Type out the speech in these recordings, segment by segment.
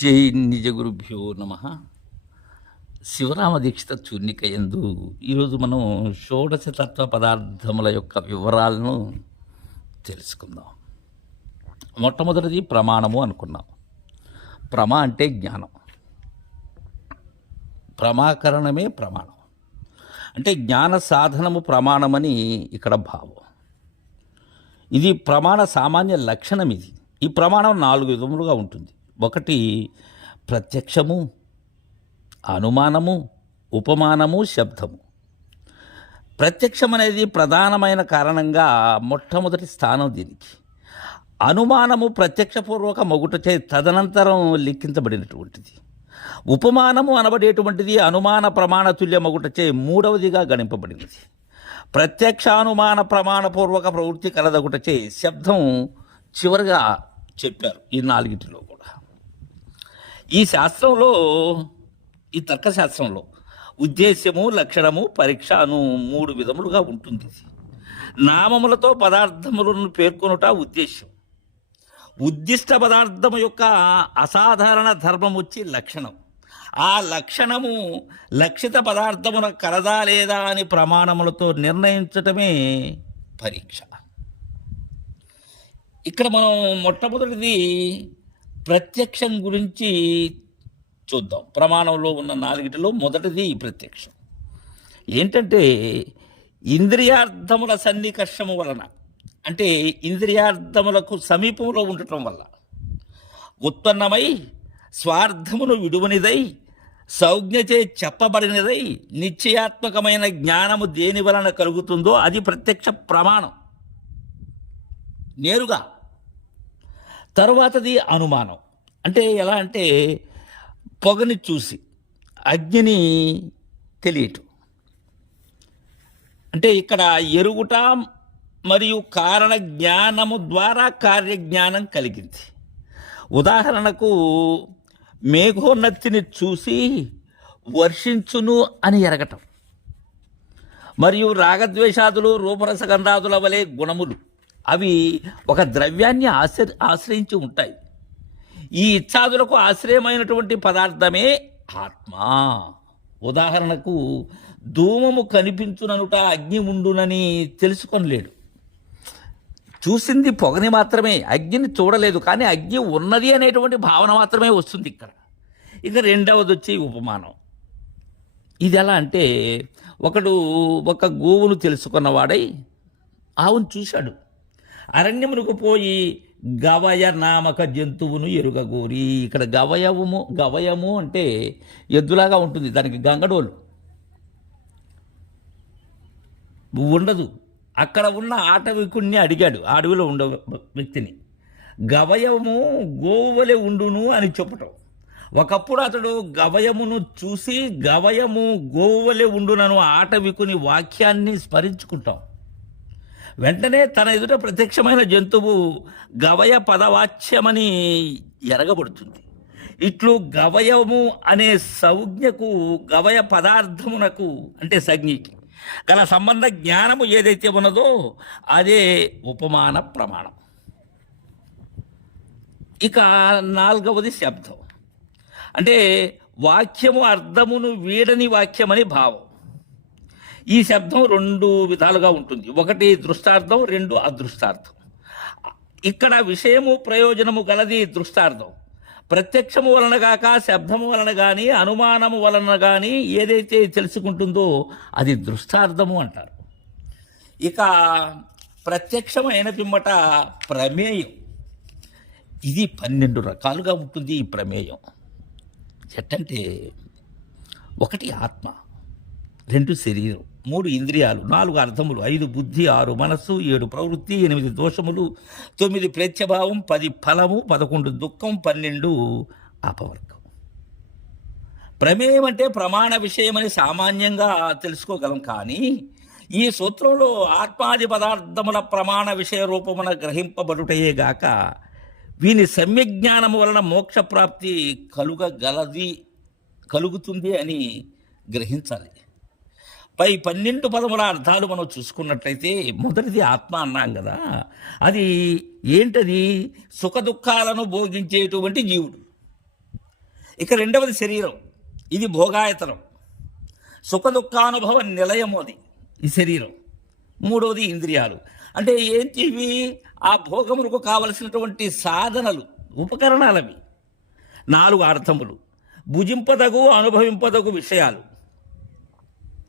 జై నిజ గురుభ్యో నమ. శివరామ దీక్షిత చూర్ణిక ఎందు ఈరోజు మనం షోడశ తత్వ పదార్థముల యొక్క వివరాలను తెలుసుకుందాం. మొట్టమొదటిది ప్రమాణము అనుకున్నాం. ప్రమా అంటే జ్ఞానం. ప్రమాకరణమే ప్రమాణం. అంటే జ్ఞాన సాధనము ప్రమాణమని ఇక్కడ భావం. ఇది ప్రమాణ సామాన్య లక్షణం ఇది. ఈ ప్రమాణం నాలుగు విధములుగా ఉంటుంది. ఒకటి ప్రత్యక్షము అనుమానము ఉపమానము శబ్దము. ప్రత్యక్షం అనేది ప్రధానమైన కారణంగా మొట్టమొదటి స్థానం దీనికి. అనుమానము ప్రత్యక్షపూర్వక మొగుటచే తదనంతరం లిఖించబడినటువంటిది. ఉపమానము అనబడేటువంటిది అనుమాన ప్రమాణ తుల్య మొగుటచే మూడవదిగా గణింపబడినది. ప్రత్యక్షానుమాన ప్రమాణపూర్వక ప్రవృత్తి కలదగుటచే శబ్దం చివరిగా చెప్పారు ఈ నాలుగిటిలో కూడా. ఈ శాస్త్రంలో ఈ తర్కశాస్త్రంలో ఉద్దేశ్యము లక్షణము పరీక్ష అను మూడు విధములుగా ఉంటుంది. నామములతో పదార్థములను పేర్కొనుట ఉద్దేశ్యం. ఉద్దిష్ట పదార్థము యొక్క అసాధారణ ధర్మం వచ్చి లక్షణం. ఆ లక్షణము లక్షిత పదార్థమున కలదా లేదా అని ప్రమాణములతో నిర్ణయించటమే పరీక్ష. ఇక్కడ మనం మొట్టమొదటిది ప్రత్యక్షం గురించి చూద్దాం. ప్రమాణంలో ఉన్న నాలుగిటిలో మొదటిది ఈ ప్రత్యక్షం. ఏంటంటే ఇంద్రియార్థముల సన్నికర్షము వలన అంటే ఇంద్రియార్థములకు సమీపంలో ఉండటం వల్ల ఉత్పన్నమై స్వార్థమును విడువనిదై సౌజ్ఞచే చెప్పబడినదై నిశ్చయాత్మకమైన జ్ఞానము దేని వలన కలుగుతుందో అది ప్రత్యక్ష ప్రమాణం. నేరుగా తర్వాతది అనుమానం. అంటే ఎలా అంటే పొగని చూసి అగ్నిని తెలియటం. అంటే ఇక్కడ ఎరుగుట మరియు కారణ జ్ఞానము ద్వారా కార్యజ్ఞానం కలిగింది. ఉదాహరణకు మేఘోన్నతిని చూసి వర్షించును అని ఎరగటం. మరియు రాగద్వేషాదులు రూపరసగంధాదుల వలె గుణములు. అవి ఒక ద్రవ్యాన్ని ఆశ్ర ఆశ్రయించి ఉంటాయి. ఈ ఇచ్చాదులకు ఆశ్రయమైనటువంటి పదార్థమే ఆత్మ. ఉదాహరణకు ధూమము కనిపించుననుట అగ్ని ఉండునని తెలుసుకొనలేడు. చూసింది పొగని మాత్రమే అగ్నిని చూడలేదు కానీ అగ్ని ఉన్నది అనేటువంటి భావన మాత్రమే వస్తుంది ఇక్కడ. ఇక రెండవది వచ్చి ఉపమానం. ఇది ఎలా అంటే ఒకడు ఒక గోవును తెలుసుకున్నవాడై ఆవును చూశాడు. అరణ్యమునకు పోయి గవయ నామక జంతువును ఎరుగగోరి. ఇక్కడ గవయవము గవయము అంటే ఎద్దులాగా ఉంటుంది. దానికి గంగడోలు. ఉండదు. అక్కడ ఉన్న ఆటవికుణ్ణి అడిగాడు. అడవిలో ఉండ వ్యక్తిని. గవయము గోవువలే ఉండును అని చెప్పటం. ఒకప్పుడు అతడు గవయమును చూసి గవయము గోవువలే ఉండునను ఆటవికుని వాక్యాన్ని స్మరించుకుంటాం. వెంటనే తన ఎదుట ప్రత్యక్షమైన జంతువు గవయ పదవాచ్యమని ఎరగబడుతుంది. ఇట్లు గవయము అనే సంజ్ఞకు గవయ పదార్థమునకు అంటే సంజ్ఞకి గల సంబంధ జ్ఞానము ఏదైతే ఉన్నదో అదే ఉపమాన ప్రమాణం. ఇక నాలుగవది శబ్దం. అంటే వాక్యము అర్థమును వీడని వాక్యమని భావం. ఈ శబ్దం రెండు విధాలుగా ఉంటుంది. ఒకటి దృష్టార్థం రెండు అదృష్టార్థం. ఇక్కడ విషయము ప్రయోజనము గలది దృష్టార్థం. ప్రత్యక్షము వలన కాక శబ్దము వలన కానీ అనుమానము వలన కానీ ఏదైతే తెలుసుకుంటుందో అది దృష్టార్థము అంటారు. ఇక ప్రత్యక్షమైన పిమ్మట ప్రమేయం. ఇది పన్నెండు రకాలుగా ఉంటుంది ఈ ప్రమేయం. ఎట్టంటే ఒకటి ఆత్మ రెండు శరీరం. మూడు ఇంద్రియాలు నాలుగు అర్థములు ఐదు బుద్ధి ఆరు మనస్సు ఏడు ప్రవృత్తి ఎనిమిది దోషములు తొమ్మిది ప్రత్యభావం పది ఫలము పదకొండు దుఃఖం పన్నెండు అపవర్గం. ప్రమేయం అంటే ప్రమాణ విషయమని సామాన్యంగా తెలుసుకోగలం కానీ ఈ సూత్రంలో ఆత్మాది పదార్థముల ప్రమాణ విషయ రూపమున గ్రహింపబడుటయే గాక వీని సమ్యజ్ఞానము వలన మోక్షప్రాప్తి కలుగగలది కలుగుతుంది అని గ్రహించాలి. పై పన్నెండు పదముల అర్థాలు మనం చూసుకున్నట్లయితే మొదటిది ఆత్మ అన్నాం కదా అది ఏంటది? సుఖ దుఃఖాలను భోగించేటువంటి జీవుడు. ఇక రెండవది శరీరం ఇది భోగాయతనం. సుఖ దుఃఖానుభవ నిలయము అది ఈ శరీరం. మూడవది ఇంద్రియాలు. అంటే ఏంటి ఇవి ఆ భోగములకు కావలసినటువంటి సాధనలు ఉపకరణాలవి. నాలుగు అర్థములు. భుజింపదగు అనుభవింపదగు విషయాలు.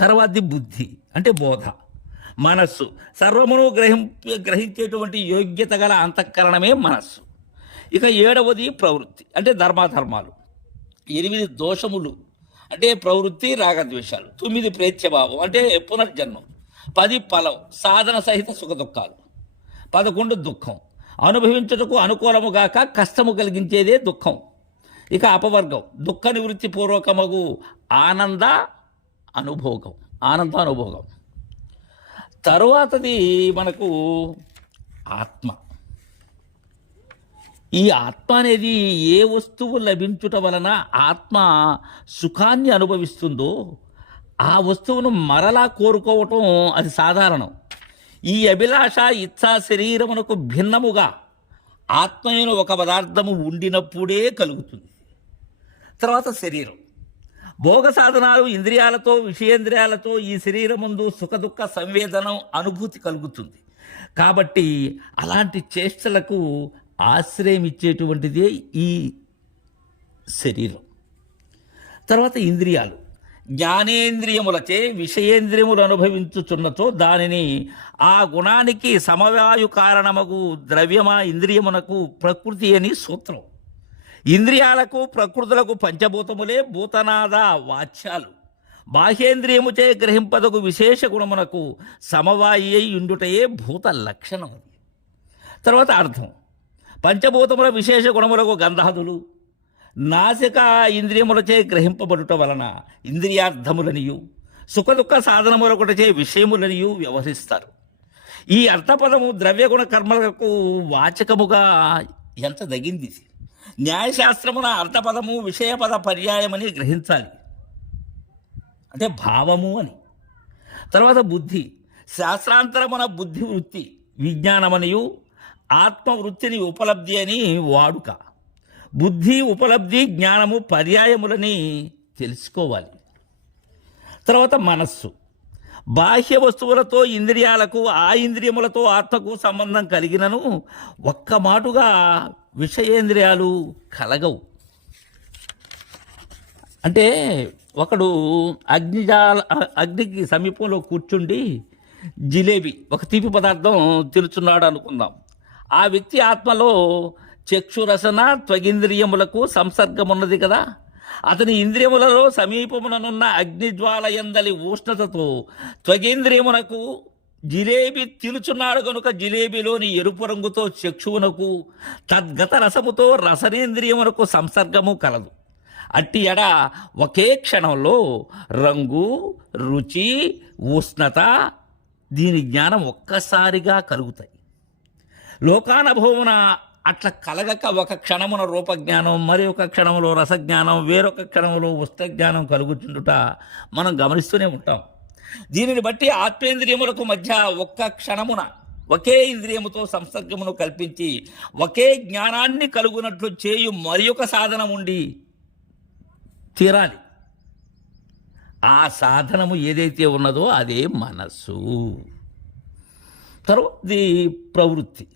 తర్వాతది బుద్ధి అంటే బోధ మనస్సు. సర్వమును గ్రహిం గ్రహించేటువంటి యోగ్యత గల అంతఃకరణమే మనస్సు. ఇక ఏడవది ప్రవృత్తి అంటే ధర్మాధర్మాలు. ఎనిమిది దోషములు అంటే ప్రవృత్తి రాగద్వేషాలు. తొమ్మిది ప్రేత్యభావం అంటే పునర్జన్మం. పది ఫలం సాధన సహిత సుఖ దుఃఖాలు పదకొండు దుఃఖం అనుభవించుటకు అనుకూలముగాక కష్టము కలిగించేదే దుఃఖం. ఇక అపవర్గం దుఃఖ నివృత్తి పూర్వకమగు ఆనంద అనుభోగం ఆనందానుభోగం. తరువాతది మనకు ఆత్మ. ఈ ఆత్మ అనేది ఏ వస్తువు లభించుట వలన ఆత్మ సుఖాన్ని అనుభవిస్తుందో ఆ వస్తువును మరలా కోరుకోవటం అది సాధారణం. ఈ అభిలాష ఇచ్చా శరీరమునకు భిన్నముగా ఆత్మైన ఒక పదార్థము ఉండినప్పుడే కలుగుతుంది. తర్వాత శరీరం. భోగ సాధనాలు ఇంద్రియాలతో విషయేంద్రియాలతో ఈ శరీరం ముందు సుఖదుఖ సంవేదనం అనుభూతి కలుగుతుంది. కాబట్టి అలాంటి చేష్టలకు ఆశ్రయం ఇచ్చేటువంటిదే ఈ శరీరం. తర్వాత ఇంద్రియాలు. జ్ఞానేంద్రియములచే విషయేంద్రియములు అనుభవించుచున్నచో దానిని ఆ గుణానికి సమవాయు కారణమగు ద్రవ్యమా ఇంద్రియమునకు ప్రకృతి అని సూత్రం. ఇంద్రియాలకు ప్రకృతులకు పంచభూతములే భూతనాద వాచ్యాలు. బాహ్యేంద్రియముచే గ్రహింపదకు విశేష గుణమునకు సమవాయి అయి ఉండుటయే భూత లక్షణం అది. తర్వాత అర్థం. పంచభూతముల విశేష గుణములకు గంధాదులు. నాసిక ఇంద్రియములచే గ్రహింపబడుట వలన ఇంద్రియార్థములనియు సుఖదుఖ సాధనములకుటచే విషయములనియు వ్యవహరిస్తారు. ఈ అర్థపదము ద్రవ్యగుణ కర్మలకు వాచకముగా ఎంత దగింది న్యాయశాస్త్రమున అర్థపదము విషయపద పర్యాయమని గ్రహించాలి. అంటే భావము అని. తర్వాత బుద్ధి. శాస్త్రాంతరమున బుద్ధి వృత్తి విజ్ఞానమనియు ఆత్మవృత్తిని ఉపలబ్ధి అని వాడుక. బుద్ధి ఉపలబ్ధి జ్ఞానము పర్యాయములని తెలుసుకోవాలి. తర్వాత మనస్సు. బాహ్య వస్తువులతో ఇంద్రియాలకు ఆ ఇంద్రియములతో ఆత్మకు సంబంధం కలిగినను ఒక్క మాటుగా విషయేంద్రియాలు కలగవు. అంటే ఒకడు అగ్నిజాల అగ్నికి సమీపంలో కూర్చుండి జిలేబీ ఒక తీపి పదార్థం తిరుచున్నాడు అనుకుందాం ఆ వ్యక్తి ఆత్మలో చక్షురసన త్వగింద్రియములకు సంసర్గమున్నది కదా. అతని ఇంద్రియములలో సమీపముననున్న అగ్నిజ్వాలయందలి ఉష్ణతతో త్వగేంద్రియమునకు జిలేబీ తిలుచున్నాడు కనుక జిలేబీలోని ఎరుపు రంగుతో చక్షువునకు తద్గత రసముతో రసనేంద్రియమునకు సంసర్గము కలదు. అట్టి ఎడ ఒకే క్షణంలో రంగు రుచి ఉష్ణత దీని జ్ఞానం ఒక్కసారిగా కలుగుతాయి. లోకానుభవమున అట్లా కలగక ఒక క్షణమున రూపజ్ఞానం మరి ఒక క్షణంలో రసజ్ఞానం వేరొక క్షణంలో ఉష్ణజ్ఞానం కలుగుతుండుట మనం గమనిస్తూనే ఉంటాం. దీనిని బట్టి ఆత్మేంద్రియములకు మధ్య ఒక్క క్షణమున ఒకే ఇంద్రియముతో సంసర్గమును కల్పించి ఒకే జ్ఞానాన్ని కలుగునట్లు చేయు మరి ఒక సాధనం ఉండి తీరాలి. ఆ సాధనము ఏదైతే ఉన్నదో అదే మనస్సు. తర్వాత ప్రవృత్తి.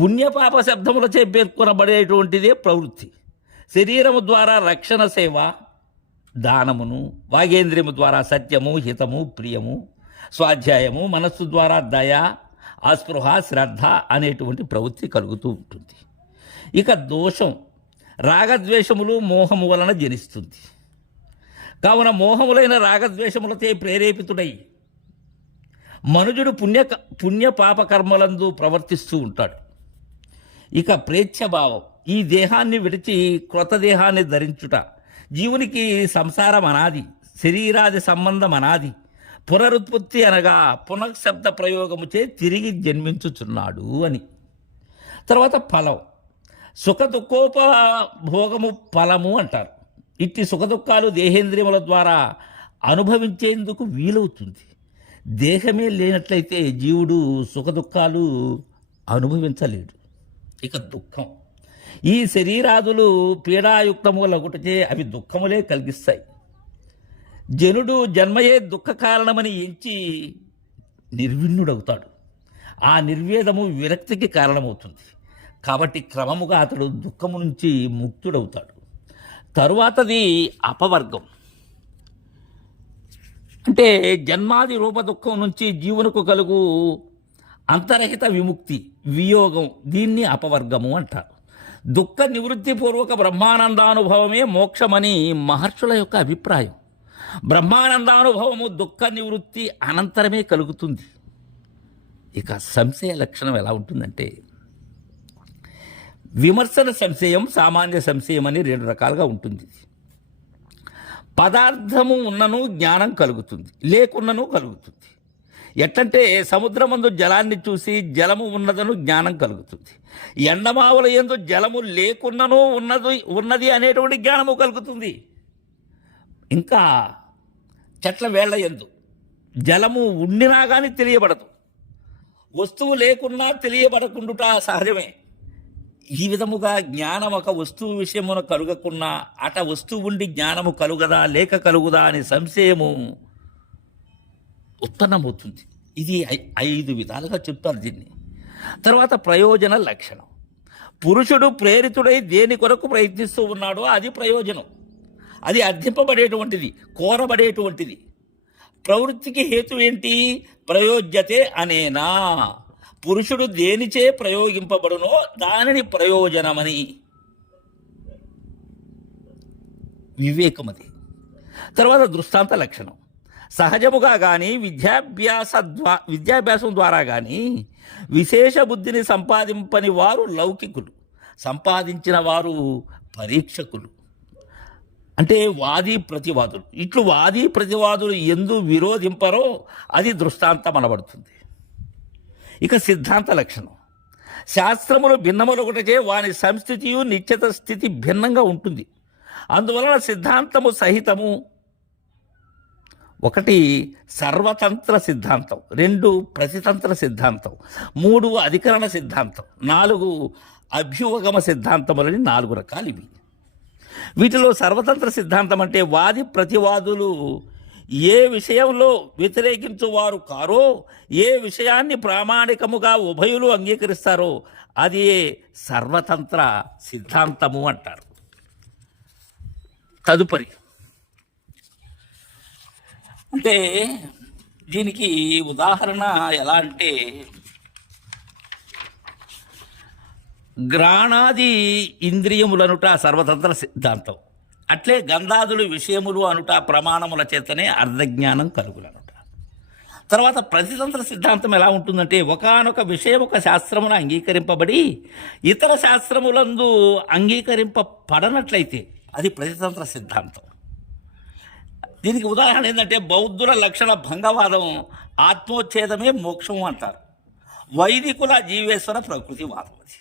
పుణ్యపాప శబ్దములచే పేర్కొనబడేటువంటిదే ప్రవృత్తి. శరీరము ద్వారా రక్షణ సేవ దానమును వాగేంద్రియము ద్వారా సత్యము హితము ప్రియము స్వాధ్యాయము మనస్సు ద్వారా దయ అస్పృహ శ్రద్ధ అనేటువంటి ప్రవృత్తి కలుగుతూ ఉంటుంది. ఇక దోషం రాగద్వేషములు మోహము వలన జనిస్తుంది. కావున మోహములైన రాగద్వేషములతో ప్రేరేపితుడై మనుజుడు పుణ్య పుణ్య పాపకర్మలందు ప్రవర్తిస్తూ ఉంటాడు. ఇక ప్రేచ్ఛభావం ఈ దేహాన్ని విడిచి క్రొత్త దేహాన్ని ధరించుట. జీవునికి సంసారం అనాది శరీరాది సంబంధం అనాది. పునరుత్పత్తి అనగా పునఃశబ్ద ప్రయోగముచే తిరిగి జన్మించుచున్నాడు అని. తర్వాత ఫలం. సుఖ దుఃఖోప భోగము ఫలము అంటారు. ఇట్టి సుఖ దుఃఖాలు దేహేంద్రియముల ద్వారా అనుభవించేందుకు వీలవుతుంది. దేహమే లేనట్లయితే జీవుడు సుఖ దుఃఖాలు అనుభవించలేడు. ఇక దుఃఖం. ఈ శరీరాదులు పీడాయుక్తములగుటచే అవి దుఃఖములే కలిగిస్తాయి. జనుడు జన్మయే దుఃఖ కారణమని ఎంచి నిర్విణ్ణుడవుతాడు. ఆ నిర్వేదము విరక్తికి కారణమవుతుంది. కాబట్టి క్రమముగా అతడు దుఃఖము నుంచి ముక్తుడవుతాడు. తరువాతది అపవర్గం. అంటే జన్మాది రూప దుఃఖం నుంచి జీవునకు కలుగు అంతరహిత విముక్తి వియోగం దీన్ని అపవర్గము అంటారు. దుఃఖ నివృత్తిపూర్వక బ్రహ్మానందానుభవమే మోక్షమని మహర్షుల యొక్క అభిప్రాయం. బ్రహ్మానందానుభవము దుఃఖ నివృత్తి అనంతరమే కలుగుతుంది. ఇక సంశయ లక్షణం ఎలా ఉంటుందంటే విమర్శన సంశయం సామాన్య సంశయం అని రెండు రకాలుగా ఉంటుంది. పదార్థము ఉన్నను జ్ఞానం కలుగుతుంది లేకున్నను కలుగుతుంది. ఎట్టంటే సముద్రమందు జలాన్ని చూసి జలము ఉన్నదను జ్ఞానం కలుగుతుంది. ఎండమావుల ఎందు జలము లేకున్నను ఉన్నది ఉన్నది అనేటువంటి జ్ఞానము కలుగుతుంది. ఇంకా చెట్ల వేళ్ళ ఎందు జలము ఉండినా కానీ తెలియబడదు. వస్తువు లేకున్నా తెలియబడకుండుట సహజమే. ఈ విధముగా జ్ఞానం ఒక వస్తువు విషయమున కలుగకున్నా అట వస్తువు ఉండి జ్ఞానము కలుగదా లేక కలుగుదా అనే సంశయము ఉత్పన్నమవుతుంది ఇది ఐ- ఐదు విధాలుగా చెప్తారు దీన్ని. తర్వాత ప్రయోజన లక్షణం. పురుషుడు ప్రేరితుడై దేని కొరకు ప్రయత్నిస్తూ ఉన్నాడో అది ప్రయోజనం. అది అర్థింపబడేటువంటిది కోరబడేటువంటిది. ప్రవృత్తికి హేతు ఏంటి? ప్రయోజ్యతే అనేనా. పురుషుడు దేనిచే ప్రయోగింపబడునో దానిని ప్రయోజనమని. వివేకమది. తర్వాత దృష్టాంత లక్షణం. సహజముగా కానీ విద్యాభ్యాస ద్వా విద్యాభ్యాసం ద్వారా కానీ విశేష బుద్ధిని సంపాదింపని వారు లౌకికులు. సంపాదించిన వారు పరీక్షకులు. అంటే వాది ప్రతివాదులు. ఇట్లు వాది ప్రతివాదులు ఎందు విరోధింపరో అది దృష్టాంతం అనబడుతుంది. ఇక సిద్ధాంత లక్షణం. శాస్త్రములు భిన్నములొకటిచే వాని సంస్థితియు నిశ్చిత స్థితి భిన్నంగా ఉంటుంది. అందువలన సిద్ధాంతము సహితము ఒకటి సర్వతంత్ర సిద్ధాంతం రెండు ప్రతితంత్ర సిద్ధాంతం మూడు అధికరణ సిద్ధాంతం నాలుగు అభ్యువగమ సిద్ధాంతములని నాలుగు రకాలు ఇవి వీటిలో సర్వతంత్ర సిద్ధాంతం అంటే వాది ప్రతివాదులు ఏ విషయంలో వ్యతిరేకించువారు కారో ఏ విషయాన్ని ప్రామాణికముగా ఉభయులు అంగీకరిస్తారో అది సర్వతంత్ర సిద్ధాంతము అంటారు. తదుపరి అంటే దీనికి ఉదాహరణ ఎలా అంటే గ్రాణాది ఇంద్రియములనుట సర్వతంత్ర సిద్ధాంతం. అట్లే గంధాదులు విషయములు అనుట ప్రమాణముల చేతనే అర్ధజ్ఞానం కలుగులనుట తర్వాత ప్రతితంత్ర సిద్ధాంతం ఎలా ఉంటుందంటే ఒకానొక విషయం ఒక శాస్త్రమున అంగీకరింపబడి ఇతర శాస్త్రములందు అంగీకరింపబడనట్లయితే అది ప్రతితంత్ర సిద్ధాంతం. దీనికి ఉదాహరణ ఏంటంటే బౌద్ధుల లక్షణ భంగవాదం ఆత్మోచ్ఛేదమే మోక్షము అంటారు. వైదికుల జీవేశ్వర ప్రకృతివాదం అది.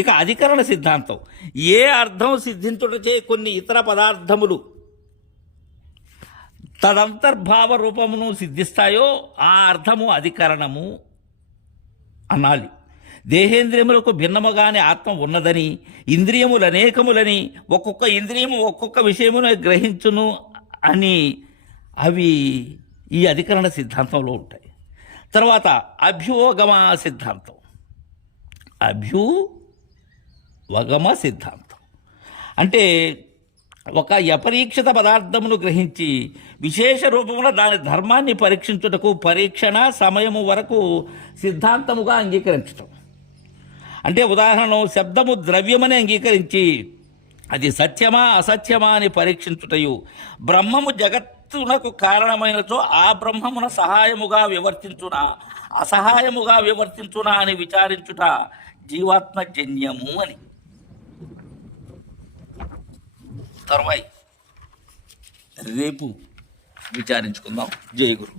ఇక అధికరణ సిద్ధాంతం ఏ అర్థం సిద్ధించుటచే కొన్ని ఇతర పదార్థములు తదంతర్భావ రూపమును సిద్ధిస్తాయో ఆ అర్థము అధికరణము అనాలి. దేహేంద్రియములకు భిన్నముగానే ఆత్మ ఉన్నదని ఇంద్రియములు అనేకములని ఒక్కొక్క ఇంద్రియము ఒక్కొక్క విషయమును గ్రహించును అని అవి ఈ అధికరణ సిద్ధాంతంలో ఉంటాయి. తర్వాత అభ్యువగమ సిద్ధాంతం. అభ్యూ వగమ సిద్ధాంతం. అంటే ఒక అపరీక్షిత పదార్థమును గ్రహించి విశేష రూపమున దాని ధర్మాన్ని పరీక్షించుటకు పరీక్షణ సమయము వరకు సిద్ధాంతముగా అంగీకరించటం. అంటే ఉదాహరణ శబ్దము ద్రవ్యమని అంగీకరించి అది సత్యమా అసత్యమా అని పరీక్షించుటయు. బ్రహ్మము జగత్తునకు కారణమైనచో ఆ బ్రహ్మమున సహాయముగా వివర్తించునా అసహాయముగా వివర్తించునా అని విచారించుట జీవాత్మజన్యము అని. తర్వాయి రేపు విచారించుకుందాం. జయ గురు.